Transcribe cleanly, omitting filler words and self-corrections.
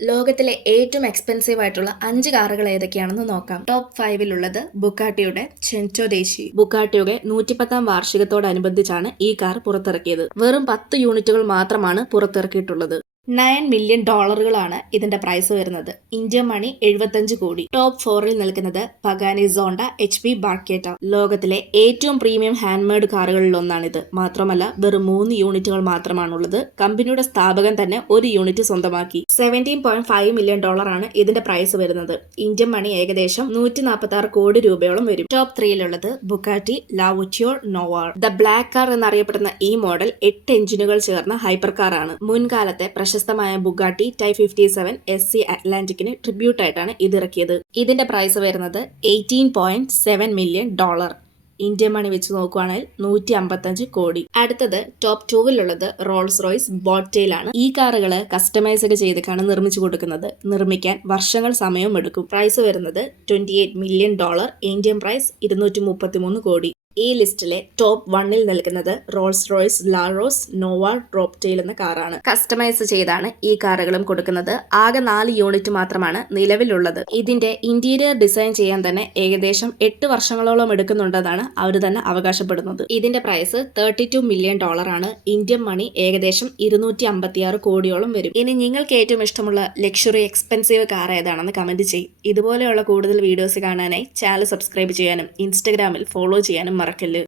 ലോകത്തിലെ ഏറ്റവും എക്സ്പെൻസീവ് ആയിട്ടുള്ള 5 കാറുകൾ ഏതൊക്കെയാണെന്ന് നോക്കാം. ടോപ്പ് 5-ലുള്ളത് ബുഗാട്ടിയുടെ ചെൻറ്റോ ദേശി. ബുഗാട്ടിയുടെ 110ാം വാർഷികത്തോടനുബന്ധിച്ചാണ് ഈ കാർ പുറത്തിറക്കിയത്. വെറും 10 യൂണിറ്റുകൾ മാത്രമാണ് പുറത്തിറക്കിയിട്ടുള്ളത്. $9 മില്യൺ ഇതിന്റെ പ്രൈസ് വരുന്നത്. ഇന്ത്യൻ മണി 75 കോടി. ടോപ്പ് 4-ൽ നിൽക്കുന്നത് പഗാനി സോണ്ട HP ബാർക്കേറ്റ. ലോകത്തിലെ ഏറ്റവും പ്രീമിയം ഹാൻഡ്മെയ്ഡ് കാറുകളിൽ ഒന്നാണിത്. മാത്രമല്ല വെറും 3 യൂണിറ്റുകൾ മാത്രമാണുള്ളത്. കമ്പനിയുടെ സ്ഥാപകൻ തന്നെ ഒരു യൂണിറ്റ് സ്വന്തമാക്കി. $17.5 മില്യൺ ആണ് ഇതിന്റെ പ്രൈസ് വരുന്നത്. ഇന്ത്യൻ മണി ഏകദേശം 146 കോടി രൂപയോളം വരും. ടോപ്പ് 3-ലുള്ളത് Bugatti La Voiture Noire. The black car എന്നറിയപ്പെടുന്ന ഈ മോഡൽ 8 എഞ്ചിനുകൾ ചേർന്ന ഹൈപ്പർ കാർ ആണ്. മുൻകാലത്തെ പ്രശസ്തമായ ബുഗാട്ടി ടൈപ്പ് 57 SC അറ്റ്ലാന്റിക്കിന് ട്രിബ്യൂട്ട് ആയിട്ടാണ് ഇത് ഇറക്കിയത്. ഇതിന്റെ പ്രൈസ് വരുന്നത് $18.7 മില്യൺ. ഇന്ത്യൻ മണി വെച്ച് നോക്കുവാണെങ്കിൽ 155 കോടി. അടുത്തത് ടോപ്പ് 2-ലുള്ളത് റോൾസ് റോയ്സ് ബോട്ടെയിൽ ആണ്. ഈ കാറുകള് കസ്റ്റമൈസ്ഡ് ചെയ്തൊക്കെയാണ് നിർമ്മിച്ചു കൊടുക്കുന്നത്. നിർമ്മിക്കാൻ വർഷങ്ങൾ സമയം എടുക്കും. പ്രൈസ് വരുന്നത് $28 മില്യൺ. ഇന്ത്യൻ പ്രൈസ് 233 കോടി. ഈ ലിസ്റ്റിലെ ടോപ്പ് 1-ൽ നിൽക്കുന്നത് റോൾസ് റോയ്സ് ലാറോസ് നോവാർ ഡ്രോപ്ടെയിൽ എന്ന കാറാണ്. കസ്റ്റമൈസ് ചെയ്താണ് ഈ കാറുകളും കൊടുക്കുന്നത്. ആകെ 4 യൂണിറ്റ് മാത്രമാണ് നിലവിലുള്ളത്. ഇതിന്റെ ഇന്റീരിയർ ഡിസൈൻ ചെയ്യാൻ തന്നെ ഏകദേശം 8 വർഷങ്ങളോളം എടുക്കുന്നുണ്ടെന്നാണ് അവർ തന്നെ അവകാശപ്പെടുന്നത്. ഇതിന്റെ പ്രൈസ് $32 മില്യൺ ആണ്. ഇന്ത്യൻ മണി ഏകദേശം 256 കോടിയോളം വരും. ഇനി നിങ്ങൾക്ക് ഏറ്റവും ഇഷ്ടമുള്ള ലക്ഷറി എക്സ്പെൻസീവ് കാർ ഏതാണെന്ന് കമന്റ് ചെയ്യും. ഇതുപോലെയുള്ള കൂടുതൽ വീഡിയോസ് കാണാനായി ചാനൽ സബ്സ്ക്രൈബ് ചെയ്യാനും ഇൻസ്റ്റഗ്രാമിൽ ഫോളോ ചെയ്യാനും മറക്കല്ല്.